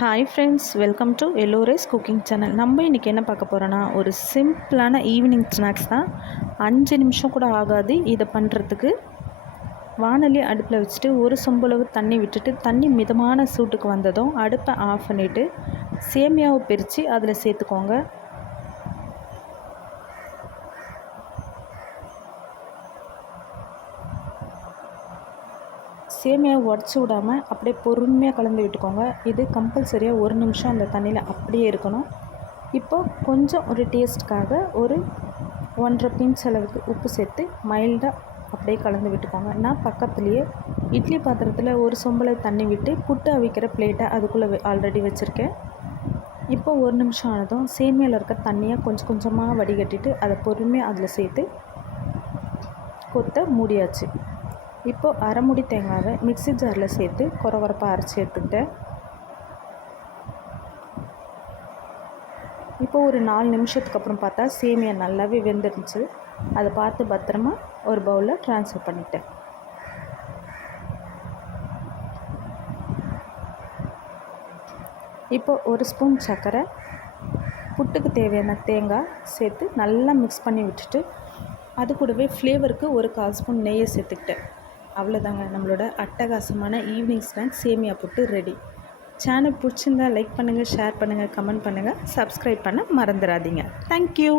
Hi friends, welcome to எல்லோரேஸ் cooking channel. நம்ம இன்றைக்கி என்ன பார்க்க போகிறோன்னா, ஒரு சிம்பிளான ஈவினிங் ஸ்நாக்ஸ் தான். 5 நிமிஷம் கூட ஆகாது இதை பண்ணுறதுக்கு. வானொலி அடுப்பில் வச்சுட்டு ஒரு சொம்பளவு தண்ணி விட்டுட்டு, தண்ணி மிதமான சூட்டுக்கு வந்ததும் அடுப்பை ஆஃப் பண்ணிவிட்டு சேமியாவை பிரித்து அதில் சேர்த்துக்கோங்க. சேமியாவை உடச்சி விடாமல் அப்படியே பொறுமையாக கலந்து விட்டுக்கோங்க. இது கம்பல்சரியாக 1 நிமிஷம் அந்த தண்ணியில் அப்படியே இருக்கணும். இப்போ கொஞ்சம் ஒரு டேஸ்ட்டுக்காக ஒரு 1.5 பிஞ்ச் அளவுக்கு உப்பு சேர்த்து மைல்டாக அப்படியே கலந்து விட்டுக்கோங்க. நான் பக்கத்துலேயே இட்லி பாத்திரத்தில் ஒரு சொம்பளவு தண்ணி விட்டு புட்டு அவிக்கிற பிளேட்டை அதுக்குள்ளே ஆல்ரெடி வச்சுருக்கேன். இப்போ 1 நிமிஷம் ஆனதும் சேமியாவில் இருக்க தண்ணியை கொஞ்சம் கொஞ்சமாக வடிகட்டிட்டு அதை பொறுமையாக அதில் சேர்த்து கொத்த மூடியாச்சு. இப்போது அரை மூடி தேங்காவை மிக்ஸி ஜாரில் சேர்த்து கொரகொரப்பாக அரைச்சி எடுத்துக்கிட்டேன். இப்போ ஒரு 4 நிமிஷத்துக்கு அப்புறம் பார்த்தா சேமியா நல்லாவே வெந்துருந்துச்சு. அதை பார்த்து பத்திரமா ஒரு பவுலில் ட்ரான்ஸ்ஃபர் பண்ணிட்டேன். இப்போ ஒரு ஸ்பூன் சர்க்கரை, புட்டுக்கு தேவையான தேங்காய் சேர்த்து நல்லா மிக்ஸ் பண்ணி விட்டுட்டு அது கூடவே ஃப்ளேவருக்கு ஒரு 1/4 ஸ்பூன் நெய்யை சேர்த்துக்கிட்டேன். அவ்வளோதாங்க, நம்மளோட அட்டகாசமான ஈவினிங் ஸ்நாக்ஸ் சேமியா புட்டு ரெடி. சேனல் பிடிச்சிருந்தா லைக் பண்ணுங்கள், ஷேர் பண்ணுங்கள், கமெண்ட் பண்ணுங்கள், சப்ஸ்கிரைப் பண்ண மறந்துடாதீங்க. தேங்க்யூ.